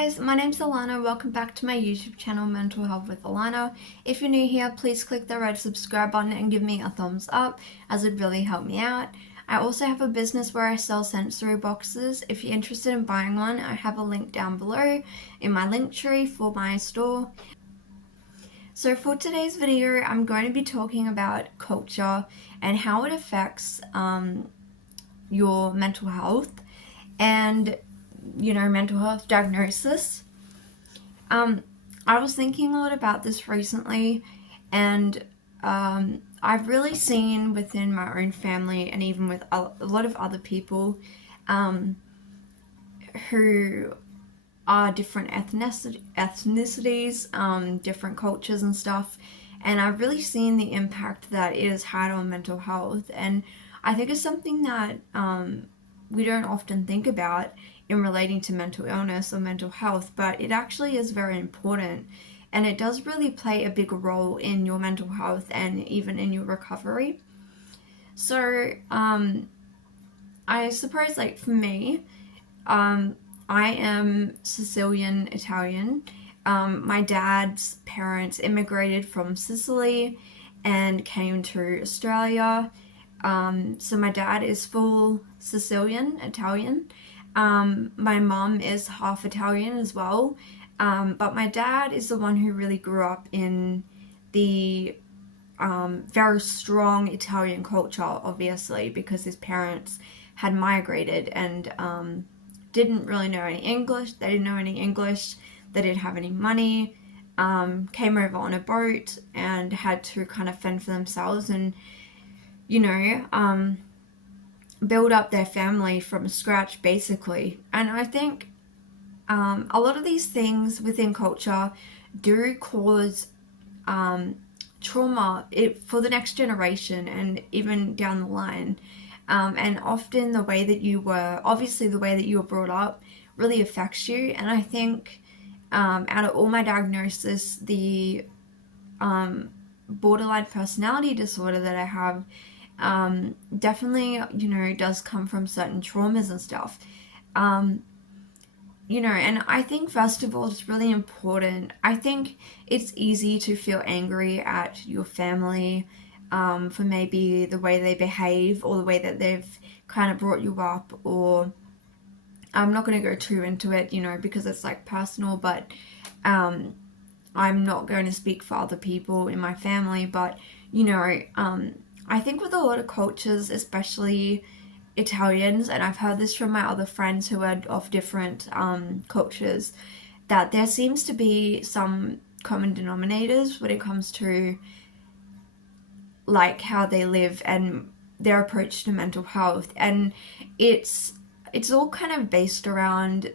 guys, my name's Alana. Welcome back to my YouTube channel, Mental Health with Alana. If you're new here, please click the red subscribe button and give me a thumbs up, as it'd really help me out. I also have a business where I sell sensory boxes. If you're interested in buying one, I have a link down below in my link tree for my store. So for today's video, I'm going to be talking about culture and how it affects your mental health and mental health diagnosis. I was thinking a lot about this recently, and I've really seen within my own family and even with a lot of other people who are different ethnicities, different cultures and stuff, and I've really seen the impact that it has had on mental health, and I think it's something that we don't often think about in relating to mental illness or mental health, but it actually is very important, and it does really play a big role in your mental health and even in your recovery. So I suppose, like, for me, I am Sicilian Italian. My dad's parents immigrated from Sicily and came to Australia. So my dad is full Sicilian Italian. My mom is half Italian as well. But my dad is the one who really grew up in the very strong Italian culture, obviously, because his parents had migrated and didn't really know any English. They didn't know any English. They didn't have any money. Came over on a boat and had to kind of fend for themselves and, build up their family from scratch, basically. And I think a lot of these things within culture do cause trauma for the next generation and even down the line. And often the way that you were brought up really affects you. And I think out of all my diagnosis, the borderline personality disorder that I have definitely, does come from certain traumas and stuff. And I think, first of all, it's really important. I think it's easy to feel angry at your family for maybe the way they behave or the way that they've kind of brought you up, or I'm not going to go too into it, because it's like personal, but I'm not going to speak for other people in my family, but, I think with a lot of cultures, especially Italians, and I've heard this from my other friends who are of different cultures, that there seems to be some common denominators when it comes to like how they live and their approach to mental health, and it's all kind of based around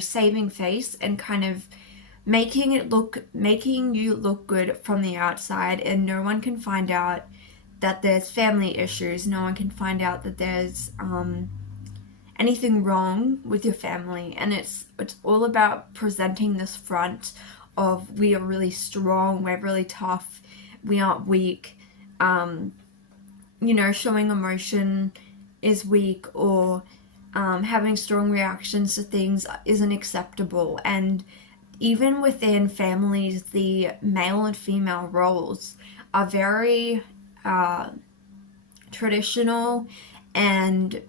saving face and kind of making you look good from the outside, and no one can find out that there's family issues. No one can find out that there's anything wrong with your family, and it's all about presenting this front of we are really strong, we're really tough, we aren't weak. Showing emotion is weak, or having strong reactions to things isn't acceptable. And even within families, the male and female roles are very traditional, and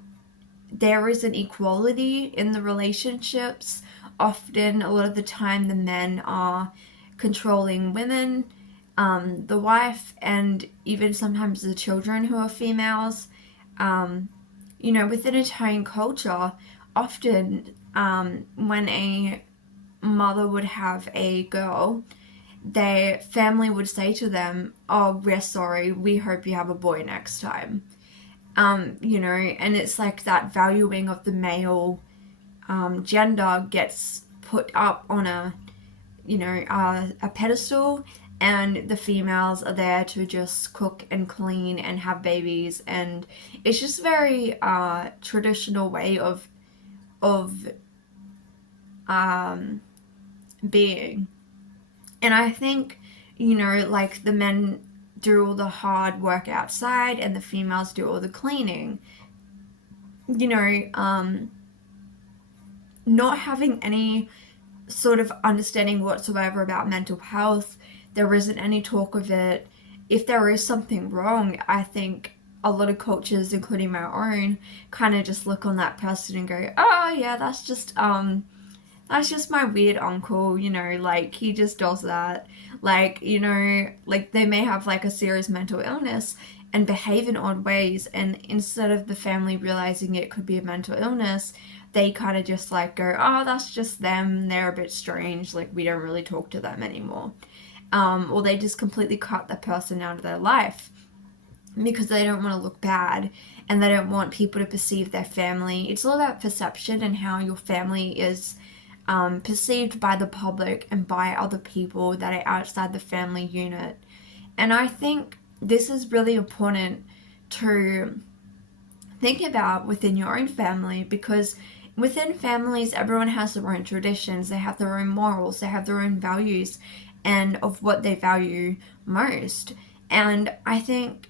there is an equality in the relationships. Often, a lot of the time, the men are controlling women, the wife, and even sometimes the children who are females. Within Italian culture, often when a mother would have a girl, their family would say to them, "Oh, we're sorry, we hope you have a boy next time." And it's like that valuing of the male gender gets put up on a pedestal, and the females are there to just cook and clean and have babies, and it's just very traditional way of being. And I think, like, the men do all the hard work outside and the females do all the cleaning. not having any sort of understanding whatsoever about mental health. There isn't any talk of it. If there is something wrong, I think a lot of cultures, including my own, kind of just look on that person and go, "Oh yeah, that's just my weird uncle, like he just does that." Like, like they may have like a serious mental illness and behave in odd ways, and instead of the family realizing it could be a mental illness, they kind of just like go, "Oh, that's just them. They're a bit strange. Like, we don't really talk to them anymore." Or they just completely cut the person out of their life because they don't want to look bad and they don't want people to perceive their family. It's all about perception and how your family is perceived by the public and by other people that are outside the family unit. And I think this is really important to think about within your own family, because within families, everyone has their own traditions, they have their own morals, they have their own values, and of what they value most. And I think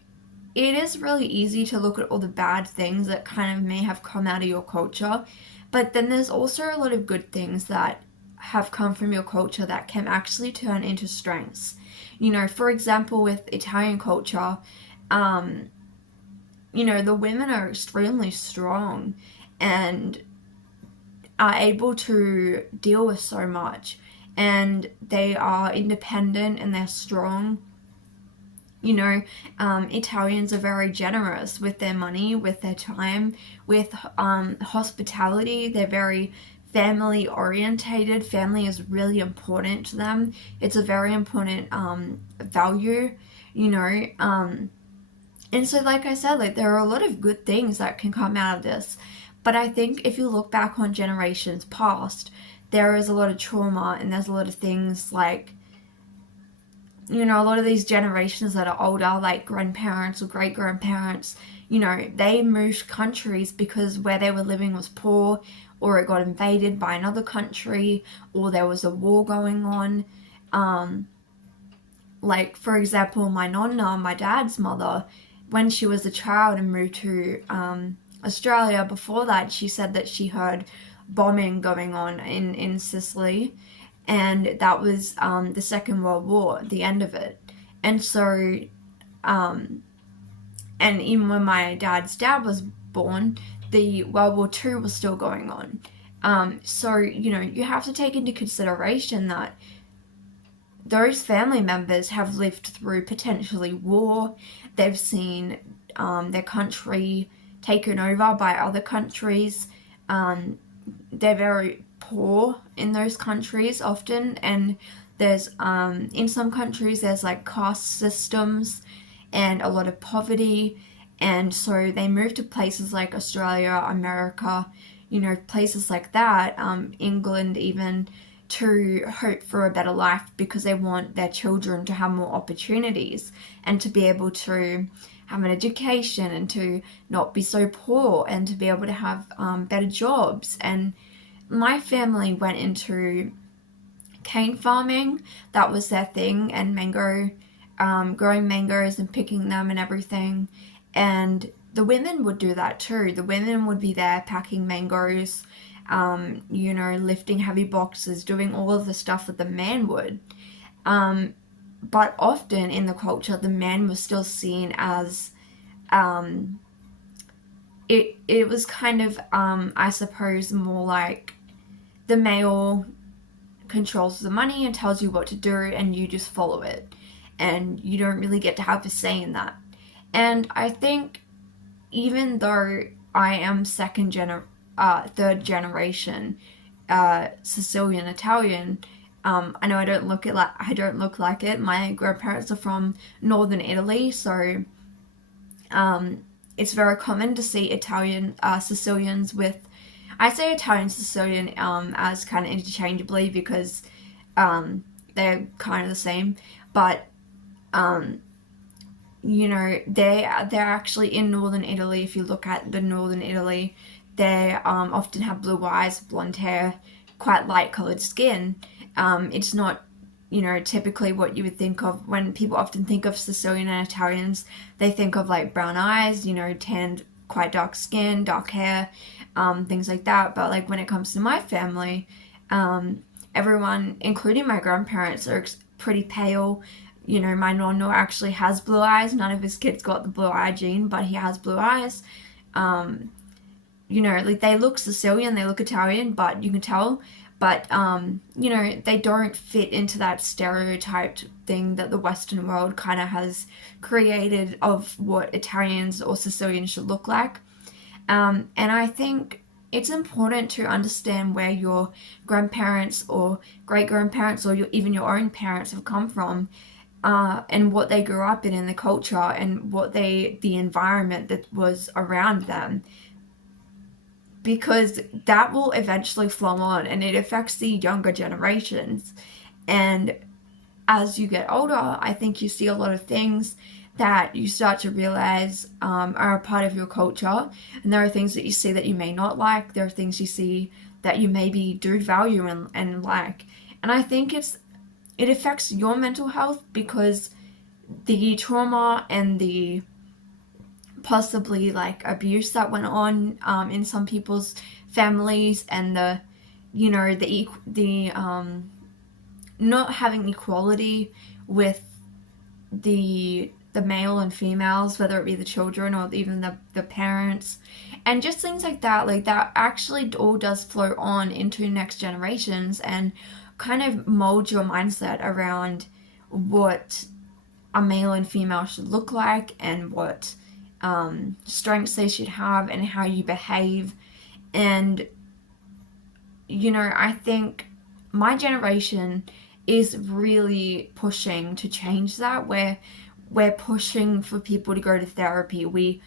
it is really easy to look at all the bad things that kind of may have come out of your culture, but then there's also a lot of good things that have come from your culture that can actually turn into strengths. For example, with Italian culture, um, the women are extremely strong and are able to deal with so much, and they are independent and they're strong. Italians are very generous with their money, with their time, with hospitality. They're very family orientated. Family is really important to them. It's a very important value, you know. And so, like I said, like there are a lot of good things that can come out of this. But I think if you look back on generations past, there is a lot of trauma and there's a lot of things like, a lot of these generations that are older, like grandparents or great grandparents, they moved countries because where they were living was poor, or it got invaded by another country, or there was a war going on. Um, like, for example, my nonna, my dad's mother, when she was a child and moved to Australia, before that, she said that she heard bombing going on in Sicily, and that was the Second World War, the end of it. And so, um, and even when my dad's dad was born, the World War II was still going on. So, you have to take into consideration that those family members have lived through potentially war. They've seen their country taken over by other countries. Um, they're very poor in those countries often, and there's in some countries there's like caste systems and a lot of poverty, and so they move to places like Australia, America, places like that, England even, to hope for a better life because they want their children to have more opportunities and to be able to have an education and to not be so poor and to be able to have better jobs. And my family went into cane farming. That was their thing, and growing mangoes and picking them and everything. And the women would do that too. The women would be there packing mangoes, lifting heavy boxes, doing all of the stuff that the man would. Um, but often in the culture, the man was still seen as um, it was kind of I suppose more like the male controls the money and tells you what to do and you just follow it, and you don't really get to have a say in that. And I think even though I am third generation Sicilian Italian, I know I don't look like it. My grandparents are from northern Italy, so it's very common to see Italian Sicilians with. I say Italian Sicilian as kind of interchangeably because they're kind of the same, but um, they're actually in northern Italy. If you look at the northern Italy, they often have blue eyes, blonde hair, quite light colored skin. It's not, typically what you would think of when people often think of Sicilian and Italians. They think of like brown eyes, tanned quite dark skin, dark hair, things like that. But like when it comes to my family, everyone, including my grandparents, are pretty pale. You know, my nono actually has blue eyes. None of his kids got the blue eye gene, but he has blue eyes. Um, you know, like they look Sicilian, they look Italian, but you can tell. But you know, they don't fit into that stereotyped thing that the Western world kind of has created of what Italians or Sicilians should look like. And I think it's important to understand where your grandparents or great grandparents or even your own parents have come from, and what they grew up in the culture and what the environment that was around them, because that will eventually flow on and it affects the younger generations. And as you get older, I think you see a lot of things that you start to realize are a part of your culture. And there are things that you see that you may not like. There are things you see that you maybe do value and like. And I think it affects your mental health because the trauma and the possibly like abuse that went on in some people's families, and the, you know, the not having equality with the male and females, whether it be the children or even the parents, and just things like that actually all does flow on into next generations and kind of mold your mindset around what a male and female should look like and what strengths they should have and how you behave. And, you know, I think my generation is really pushing to change that, where we're pushing for people to go to therapy. We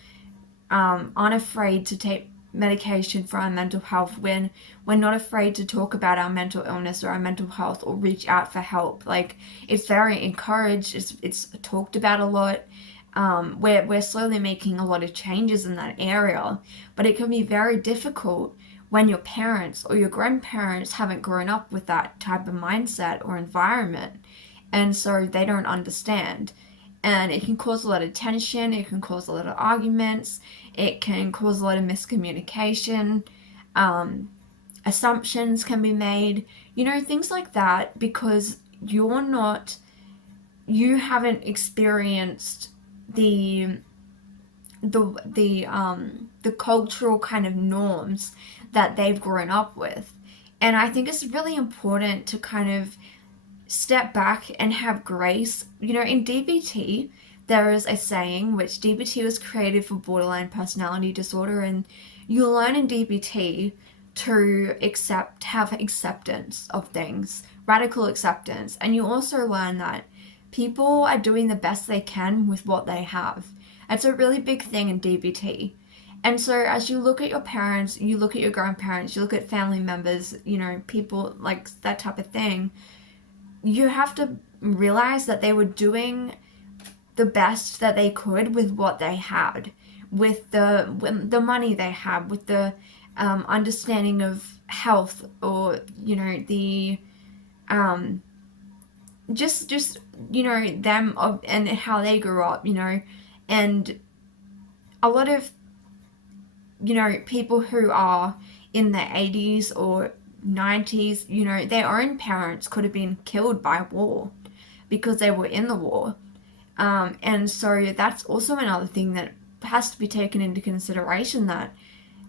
aren't afraid to take medication for our mental health, when we're not afraid to talk about our mental illness or our mental health or reach out for help. Like, it's very encouraged, it's talked about a lot. We're slowly making a lot of changes in that area, but it can be very difficult when your parents or your grandparents haven't grown up with that type of mindset or environment, and so they don't understand. And it can cause a lot of tension, it can cause a lot of arguments, it can cause a lot of miscommunication, um, assumptions can be made, you know, things like that, because you haven't experienced the the cultural kind of norms that they've grown up with. And I think it's really important to kind of step back and have grace. You know, in DBT, there is a saying, which DBT was created for borderline personality disorder, and you learn in DBT to have acceptance of things, radical acceptance. And you also learn that people are doing the best they can with what they have. It's a really big thing in DBT. And so as you look at your parents, you look at your grandparents, you look at family members, you know, people like that type of thing, you have to realize that they were doing the best that they could with what they had, with the money they had, with the understanding of health, or, you know, the just you know, them of and how they grew up, you know. And a lot of, you know, people who are in their 80s or 90s, you know, their own parents could have been killed by war because they were in the war. And so that's also another thing that has to be taken into consideration, that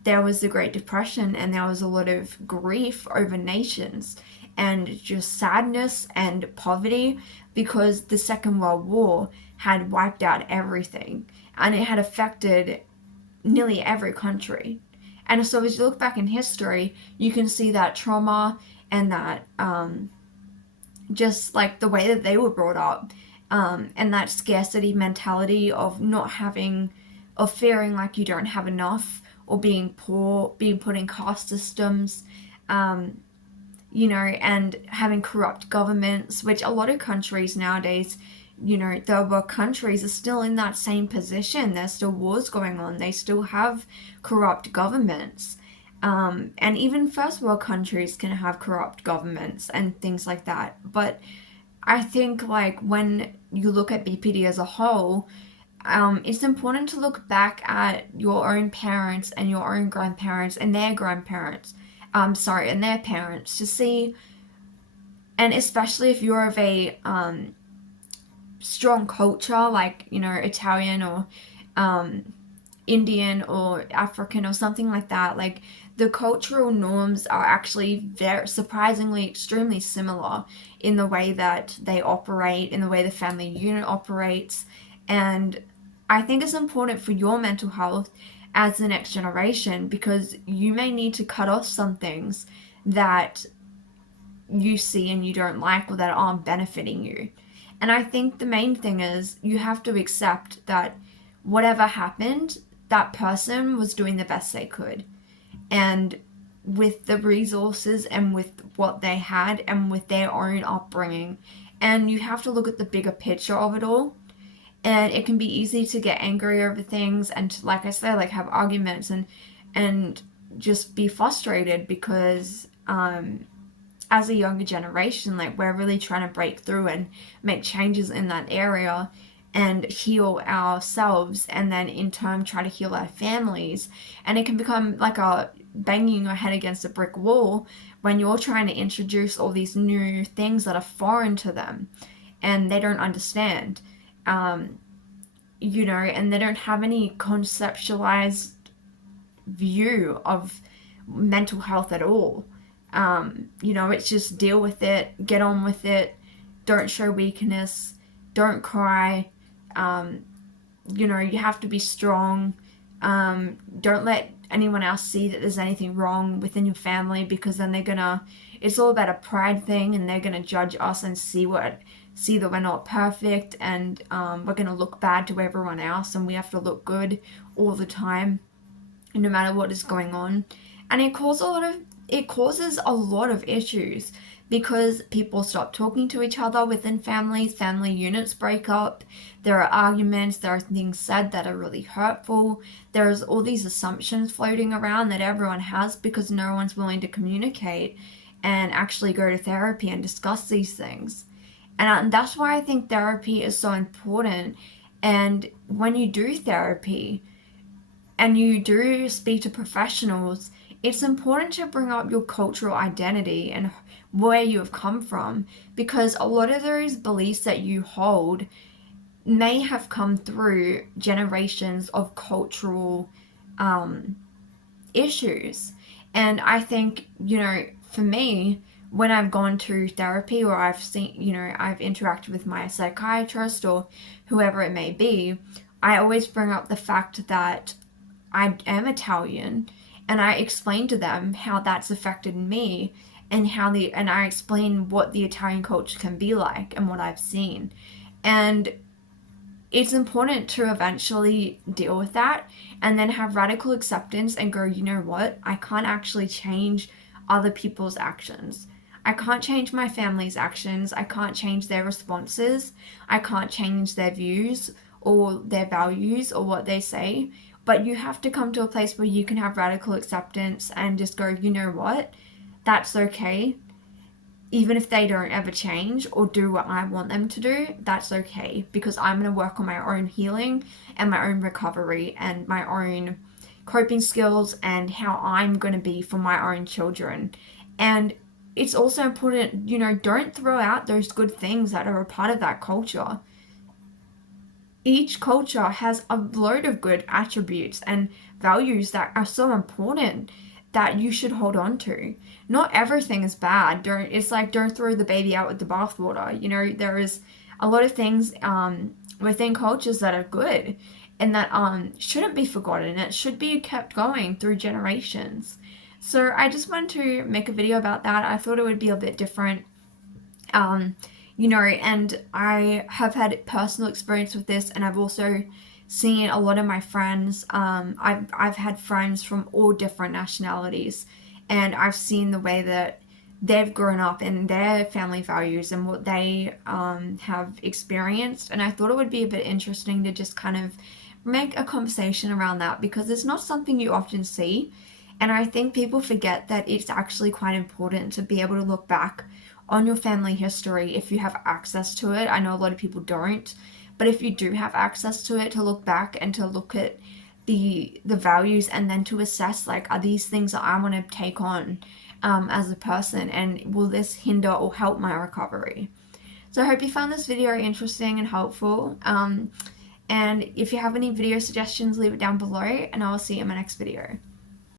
there was the Great Depression and there was a lot of grief over nations and just sadness and poverty, because the Second World War had wiped out everything and it had affected nearly every country. And so as you look back in history, you can see that trauma and that just like the way that they were brought up, and that scarcity mentality of not having, of fearing like you don't have enough, or being poor, being put in caste systems, you know, and having corrupt governments, which a lot of countries nowadays, you know, the countries are still in that same position. There's still wars going on. They still have corrupt governments. And even first world countries can have corrupt governments and things like that. But I think, like, when you look at BPD as a whole, it's important to look back at your own parents and your own grandparents and their grandparents, and their parents to see, and especially if you're of a strong culture like, Italian or um, Indian or African or something like that, like the cultural norms are actually very surprisingly extremely similar in the way that they operate, in the way the family unit operates. And I think it's important for your mental health as the next generation because you may need to cut off some things that you see and you don't like or that aren't benefiting you. And I think the main thing is you have to accept that whatever happened, that person was doing the best they could. And with the resources and with what they had and with their own upbringing. And you have to look at the bigger picture of it all. And it can be easy to get angry over things and to, like I said, like have arguments and just be frustrated because as a younger generation, like we're really trying to break through and make changes in that area and heal ourselves and then in turn try to heal our families. And it can become like a banging your head against a brick wall when you're trying to introduce all these new things that are foreign to them and they don't understand. Um, and they don't have any conceptualized view of mental health at all. It's just deal with it, get on with it, don't show weakness, don't cry. Um, you have to be strong. Don't let anyone else see that there's anything wrong within your family because then it's all about a pride thing and they're gonna judge us and see that we're not perfect and we're gonna look bad to everyone else and we have to look good all the time no matter what is going on. And it causes a lot of issues because people stop talking to each other within families, family units break up, there are arguments, there are things said that are really hurtful, there's all these assumptions floating around that everyone has because no one's willing to communicate and actually go to therapy and discuss these things. And that's why I think therapy is so important. And when you do therapy, and you do speak to professionals, it's important to bring up your cultural identity and where you have come from because a lot of those beliefs that you hold may have come through generations of cultural um, issues. And I think, for me, when I've gone to therapy or I've interacted with my psychiatrist or whoever it may be, I always bring up the fact that I am Italian, and I explain to them how that's affected me and and I explain what the Italian culture can be like and what I've seen. And it's important to eventually deal with that and then have radical acceptance and go, you know what? I can't actually change other people's actions. I can't change my family's actions. I can't change their responses. I can't change their views or their values or what they say. But you have to come to a place where you can have radical acceptance and just go, you know what? That's okay. Even if they don't ever change or do what I want them to do, that's okay because I'm going to work on my own healing and my own recovery and my own coping skills and how I'm going to be for my own children. And it's also important, don't throw out those good things that are a part of that culture. Each culture has a load of good attributes and values that are so important that you should hold on to. Not everything is bad. Don't throw the baby out with the bathwater. There is a lot of things within cultures that are good and that shouldn't be forgotten. It should be kept going through generations. So I just wanted to make a video about that. I thought it would be a bit different. And I have had personal experience with this, and I've also seen a lot of my friends. I've had friends from all different nationalities, and I've seen the way that they've grown up in their family values and what they have experienced. And I thought it would be a bit interesting to just kind of make a conversation around that because it's not something you often see. And I think people forget that it's actually quite important to be able to look back on your family history if you have access to it. I know a lot of people don't, But if you do have access to it, to look back and to look at the values, and then to assess, like, are these things that I want to take on as a person, and will this hinder or help my recovery? So I hope you found this video interesting and helpful. And if you have any video suggestions, leave it down below, and I will see you in my next video.